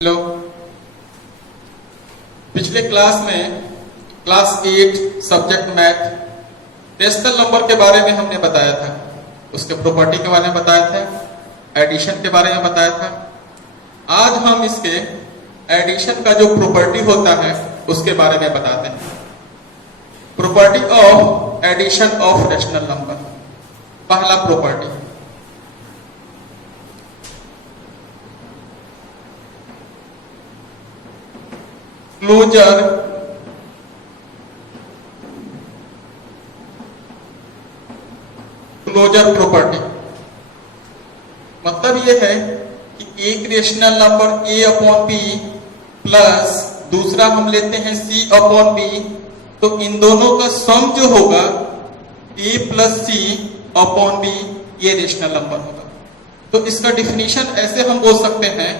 Hello. पिछले class में class 8 subject math rational number के बारे में हमने बताया था, उसके प्रॉपर्टी के बारे में बताया था, एडिशन के बारे में बताया था। आज हम इसके एडिशन का जो प्रॉपर्टी होता है उसके बारे में बताते हैं। Property of addition of rational number. पहला प्रॉपर्टी, क्लोजर प्रॉपर्टी। मतलब यह है कि एक rational number a upon b plus दूसरा हम लेते हैं c अपॉन b, तो इन दोनों का सम जो होगा a plus c upon b, ये रेशनल नंबर होगा। तो इसका डिफिनीशन ऐसे हम बोल सकते हैं,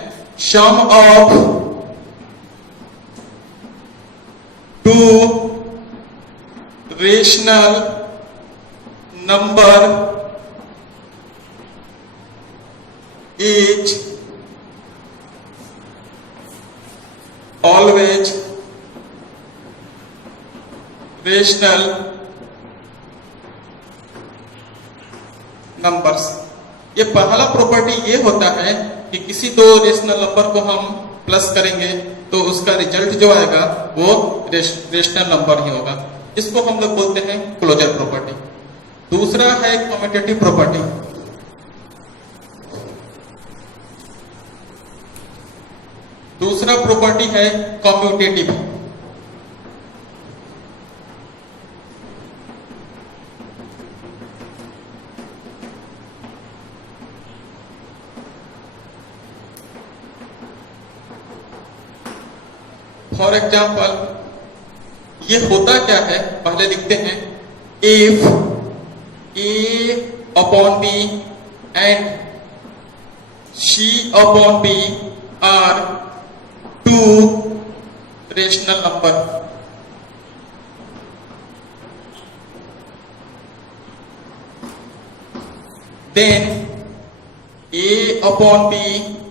sum of two rational number is always rational numbers. ये पहला प्रॉपर्टी ये होता है कि किसी दो रेशनल नंबर को हम प्लस करेंगे तो उसका रिजल्ट जो आएगा वो रेशनल नंबर ही होगा। इसको हम लोग बोलते हैं क्लोजर प्रॉपर्टी। दूसरा है कम्यूटेटिव प्रॉपर्टी। दूसरा प्रॉपर्टी है कम्यूटेटिव। फॉर एग्जाम्पल, ये होता क्या है पहले लिखते हैं, if a upon b and c upon b are two rational number, then a upon b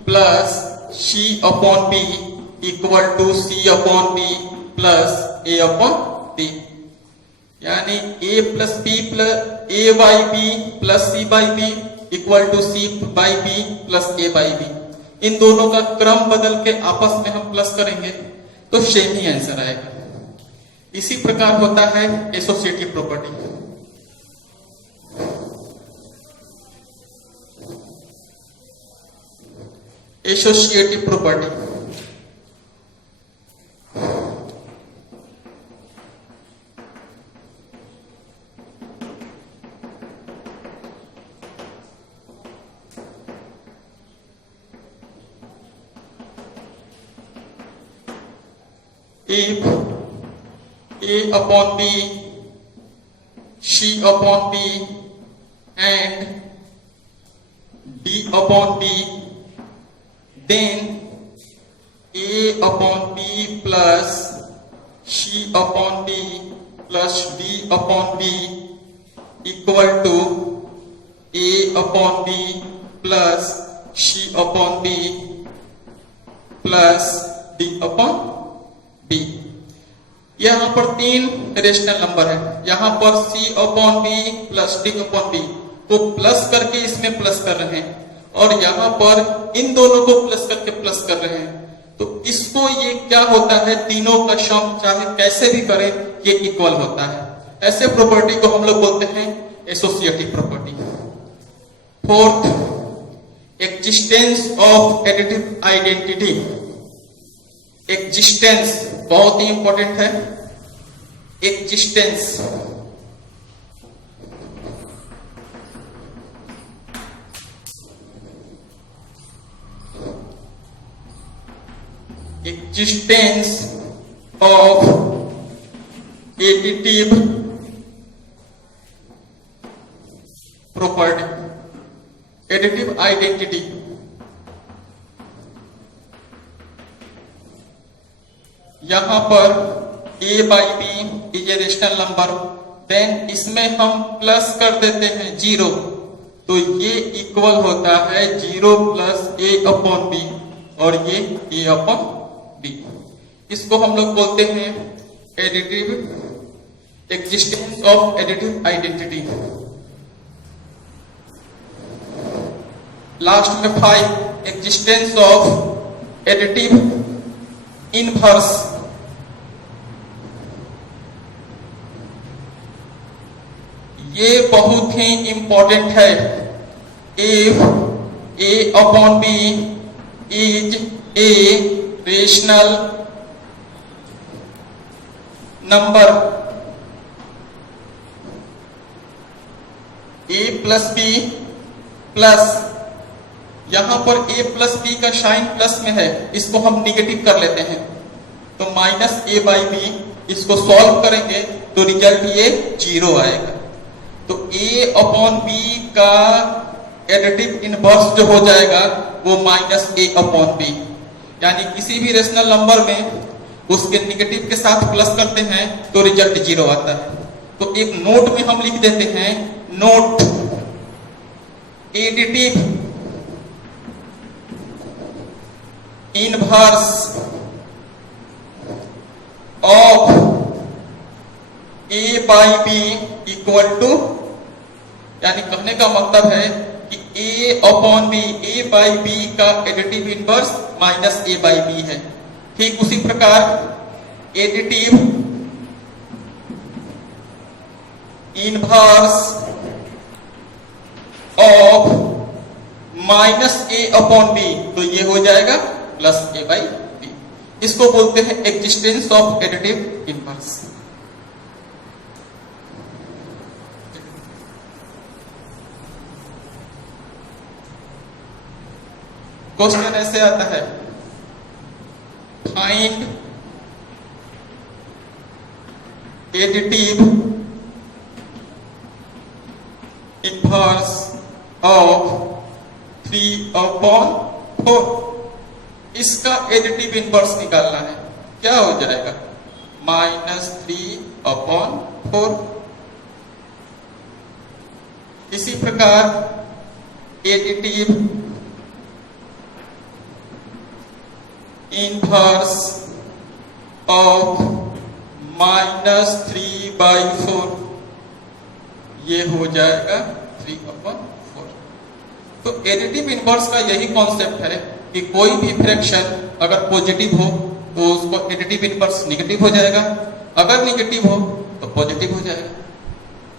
plus c upon b equal to c upon b plus a upon b। यानी a plus b plus a by b plus c by b equal to c by b plus a by b। इन दोनों का क्रम बदल के आपस में हम प्लस करेंगे तो सेम ही आंसर आएगा। इसी प्रकार होता है associative property. Associative property, if a upon b, c upon b and d upon b, then a upon b plus c upon b plus d upon b equal to a upon b plus c upon b plus d upon b। यहां पर तीन rational number है। यहां पर c upon b plus d upon b को plus करके इसमें plus कर रहे हैं और यहां पर इन दोनों को प्लस करके प्लस कर रहे हैं। तो इसको ये क्या होता है, तीनों का सम चाहे कैसे भी करें ये इक्वल होता है। ऐसे प्रॉपर्टी को हम लोग बोलते हैं associative property. Fourth, existence of additive identity. Existence बहुत ही इंपॉर्टेंट है। Existence, existence of additive property, additive identity. यहां पर a by b is a rational number, then इसमें हम प्लस कर देते हैं 0, तो ये इक्वल होता है 0 प्लस a अपॉन b और ये a अपॉन b। इसको हम लोग बोलते हैं additive, existence of additive identity. Last में 5, एग्जिस्टेंस ऑफ एडिटिव इनवर्स। ये बहुत ही इंपॉर्टेंट है। If a upon b is a rational number, a plus b plus, यहां पर a प्लस b का साइन प्लस में है, इसको हम निगेटिव कर लेते हैं, तो माइनस a बाई बी। इसको सॉल्व करेंगे तो रिजल्ट ये 0 आएगा। तो a अपॉन b का एडिटिव इनवर्स जो हो जाएगा वो माइनस a अपॉन b। यानी किसी भी रेशनल नंबर में उसके निगेटिव के साथ प्लस करते हैं तो रिजल्ट 0 आता है। तो एक नोट में हम लिख देते हैं, note additive inverse of a by B equal to, यानी कहने का मतलब है कि a upon B, a by B का additive inverse minus a by B है। ठीक उसी प्रकार additive inverse of minus a upon B, तो ये हो जाएगा प्लस a बाई बी। इसको बोलते हैं existence of additive inverse. Question ऐसे आता है, find additive inverse of 3 upon 4। इसका एडिटिव इनवर्स निकालना है, क्या हो जाएगा, माइनस 3 अपॉन 4। इसी प्रकार additive inverse of minus 3 by 4, ये हो जाएगा 3 अपॉन 4। तो एडिटिव इनवर्स का यही कॉन्सेप्ट है कि कोई भी फ्रैक्शन अगर पॉजिटिव हो तो उसको एडिटिव इनवर्स निगेटिव हो जाएगा, अगर निगेटिव हो तो पॉजिटिव हो जाएगा।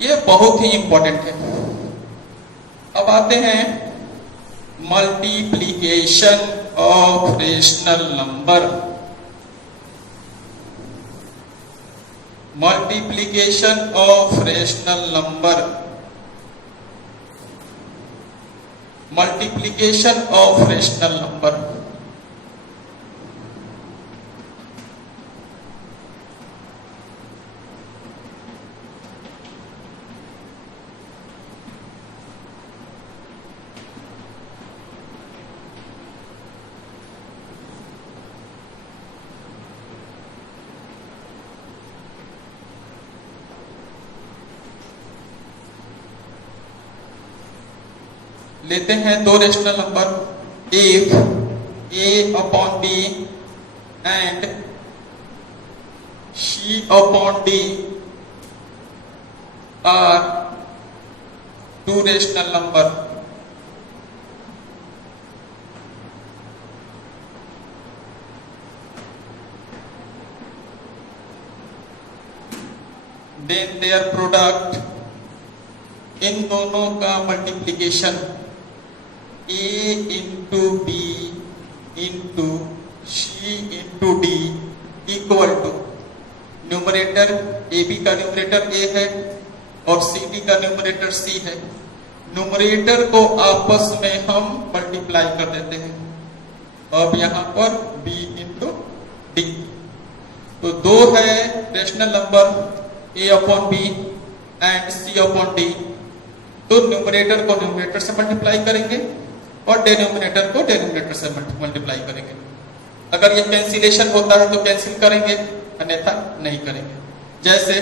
ये बहुत ही इंपॉर्टेंट है। अब आते हैं multiplication of rational number. Multiplication of rational number, multiplication of rational number. लेते हैं दो rational number, if a upon b and c upon d are two rational number, then their product, इन दोनों का multiplication a into b into c into d equal to, numerator ab का numerator a है और cd का numerator c है। Numerator को आपस में हम मल्टीप्लाई कर देते हैं। अब यहां पर b इंटू d, तो दो है rational number a upon b and c upon d, तो न्यूमरेटर को न्यूमरेटर से मल्टीप्लाई करेंगे और डिनोमिनेटर को डिनोमिनेटर से मल्टीप्लाई करेंगे। अगर ये कैंसिलेशन होता है तो कैंसिल करेंगे, अन्यथा नहीं करेंगे। जैसे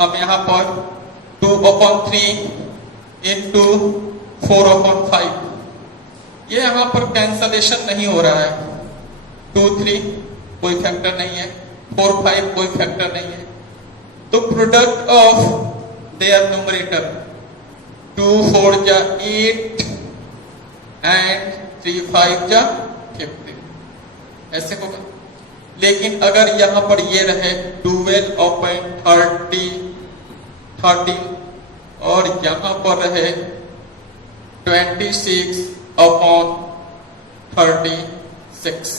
हम यहाँ पर 2/3 इंटू 4/5, ये यहाँ पर कैंसलेशन नहीं हो रहा है, 2 3 कोई फैक्टर नहीं है, 4 5 कोई फैक्टर नहीं है। तो प्रोडक्ट ऑफ देयर न्यूमरेटर 2 4 जा 8 एंड 3 5 जा 15 ऐसे होगा। लेकिन अगर यहां पर ये रहे 12 अपॉन 30 और यहां पर रहे 26 अपॉन 36,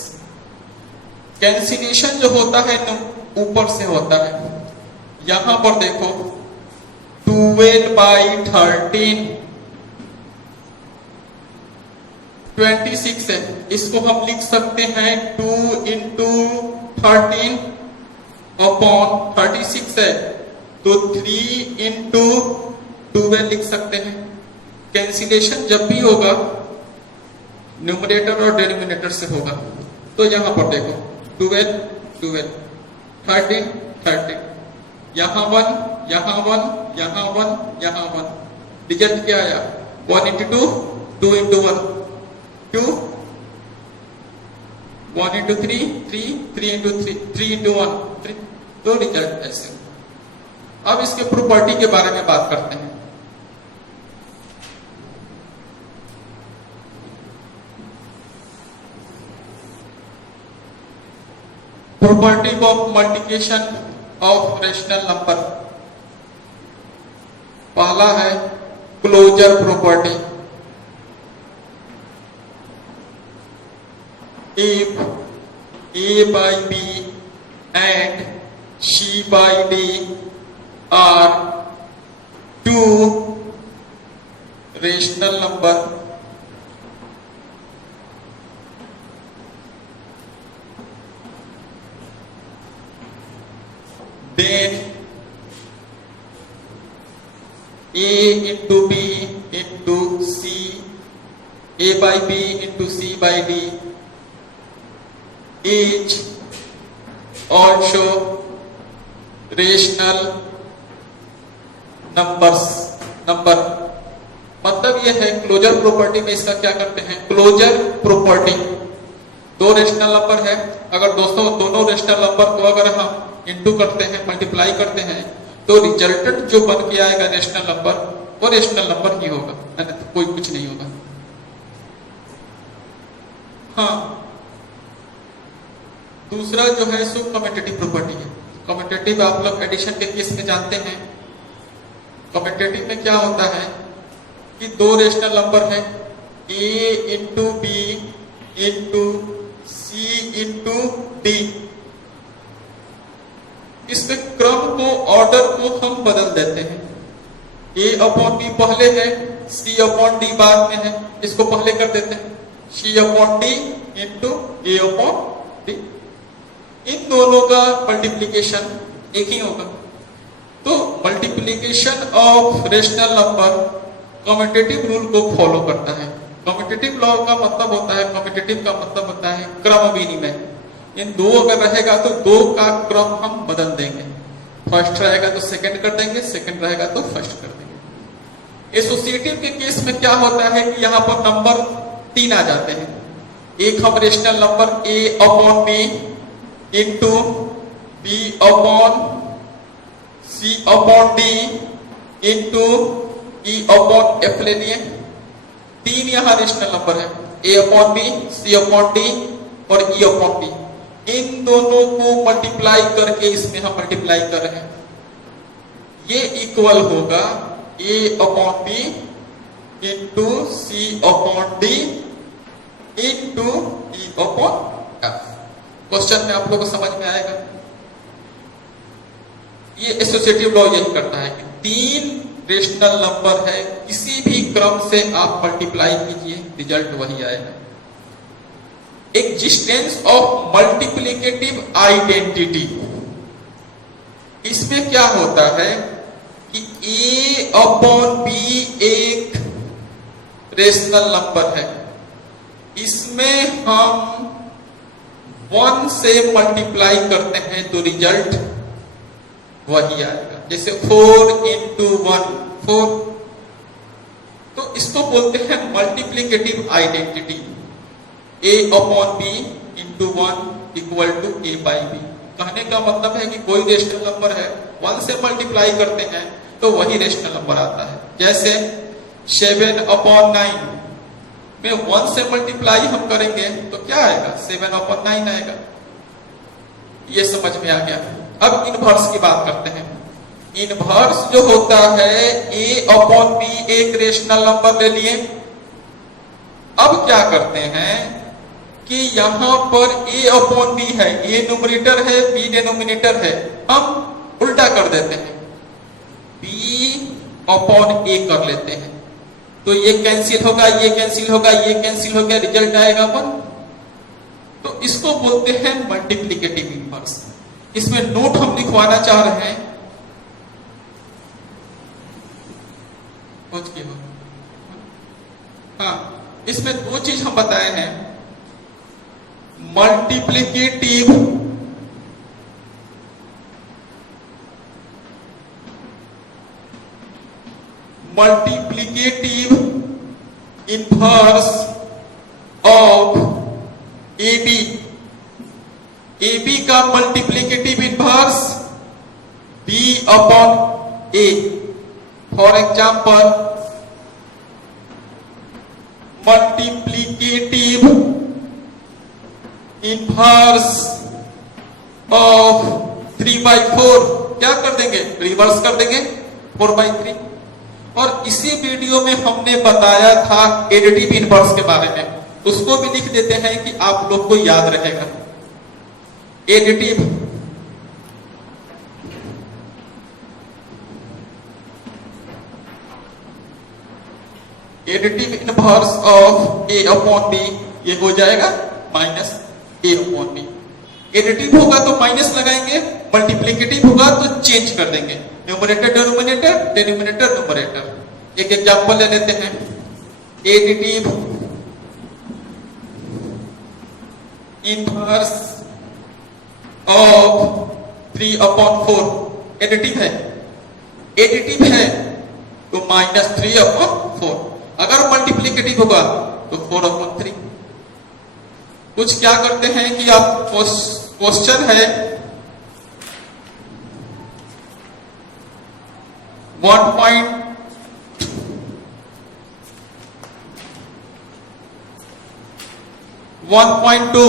कैंसिलेशन जो होता है ऊपर से होता है। यहां पर देखो 12/13 26 है, इसको हम लिख सकते हैं 2 into 13 अपॉन 36 है तो 3 into 12 लिख सकते हैं। कैंसिलेशन जब भी होगा न्यूमरेटर और डिनोमिनेटर से होगा। तो यहां पर देखो 12 12 13 13, यहां 1 यहां 1 यहां 1 यहां 1, रिजल्ट क्या आया 1 into 2 2 into 1 2, 1 into 3 3 3 into 3 3 into 1 3, तो रिजल्ट ऐसे। अब इसके प्रॉपर्टी के बारे में बात करते हैं। Property of multiplication of rational number, पहला है closure property. If A by B and C by D are two rational number, then A into B into C, A by B into C by D is also rational numbers number। मतलब यह है closure property में इसका क्या करते हैं, closure property दो rational number है, अगर दोनों रेशनल नंबर को अगर हम इनटू करते हैं मल्टीप्लाई करते हैं तो रिजल्टेंट जो बन के आएगा रेशनल नंबर वो रेशनल नंबर ही होगा, कोई कुछ नहीं होगा। हाँ, दूसरा जो है सो कम्यूटेटिव प्रॉपर्टी है। कम्यूटेटिव आप लोग एडिशन के केस में जानते हैं। कम्यूटेटिव में क्या होता है कि दो रेशनल नंबर है A into B into C into D, इसमें क्रम को ऑर्डर को हम बदल देते हैं। A अपॉन बी पहले है, C अपॉन डी बाद में है, इसको पहले कर देते हैं C upon D into A upon D. इन दोनों का मल्टीप्लिकेशन एक ही होगा। तो multiplication of rational number commutative rule को फॉलो करता है। कम्यूटेटिव लॉ का मतलब होता है, कम्यूटेटिव का मतलब होता है क्रम विनिमय। इन दो अगर रहेगा तो दो का क्रम हम बदल देंगे, फर्स्ट रहेगा तो सेकंड कर देंगे, सेकंड रहेगा तो फर्स्ट कर देंगे। एसोसिएटिव के केस में क्या होता है कि यहाँ पर नंबर 3 आ जाते हैं। एक हम rational number A upon B into B upon C upon D into E upon F ले लिए। 3 यहाँ रेशनल नंबर है, A upon B, C upon D और E अपॉन बी। इन दोनों को मल्टीप्लाई करके इसमें हम मल्टीप्लाई कर रहे हैं, ये इक्वल होगा A upon B into C upon D into E upon F. Question में आप लोगों को समझ में आएगा। ये एसोसिएटिव लॉ यही करता है कि 3 रेशनल नंबर है, किसी भी क्रम से आप मल्टीप्लाई कीजिए रिजल्ट वही आएगा। एग्जिस्टेंस ऑफ मल्टीप्लिकेटिव आइडेंटिटी, इसमें क्या होता है कि A अपॉन बी एक रेशनल नंबर है, इसमें हम 1 से मल्टीप्लाई करते हैं तो रिजल्ट वही आएगा। जैसे 4 into 1 4, तो इसको बोलते हैं multiplicative identity. A upon B into 1 equal to a by B. कहने का मतलब है कि कोई रेशनल नंबर है 1 से मल्टीप्लाई करते हैं तो वही रेशनल नंबर आता है। जैसे 7/9 में 1 से मल्टीप्लाई हम करेंगे तो क्या आएगा, 7/9 आएगा। ये समझ में आ गया। अब इनवर्स की बात करते हैं। इनवर्स जो होता है a/b, एक रेशनल नंबर ले लिए। अब क्या करते हैं कि यहां पर a/b है, a न्यूमरेटर है, b डिनोमिनेटर है, हम उल्टा कर देते हैं, b/a कर लेते हैं। तो ये कैंसिल होगा, ये कैंसिल होगा, ये कैंसिल हो गया, रिजल्ट आएगा 1। तो इसको बोलते हैं मल्टीप्लिकेटिव इनवर्स। इसमें नोट हम लिखवाना चाह रहे हैं, हाँ, इसमें दो चीज हम बताए हैं, multiplicative inverse of AB। AB का multiplicative inverse B/A। For example, multiplicative inverse of 3/4 क्या कर देंगे, रिवर्स कर देंगे 4/3। और इसी वीडियो में हमने बताया था एडिटिव इनवर्स के बारे में, उसको भी लिख देते हैं कि आप लोग को याद रहेगा। एडिटिव इनवर्स ऑफ a/b, ये हो जाएगा -a/b। एडिटिव होगा तो माइनस लगाएंगे, मल्टीप्लिकेटिव होगा तो चेंज कर देंगे, न्यूमरेटर डिनोमिनेटर, डिनोमिनेटर न्यूमरेटर। एक एग्जांपल ले लेते हैं, एडिटिव इनवर्स ऑफ 3/4 एडिटिव है, एडिटिव है तो -3/4। अगर मल्टीप्लिकेटिव होगा तो 4/3। कुछ क्या करते हैं कि आप क्वेश्चन है 1.2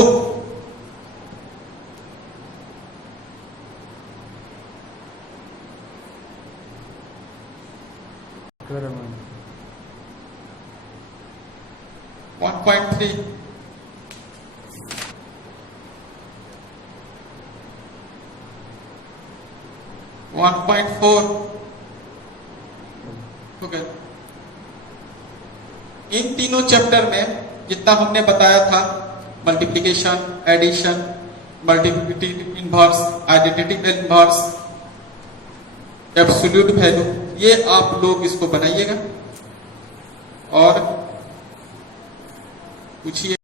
1.3 1.4 हो गया। इन तीनों चैप्टर में जितना हमने बताया था, multiplication, addition, multiplicative inverse, identity inverse, absolute value, ये आप लोग इसको बनाइएगा और पूछिए।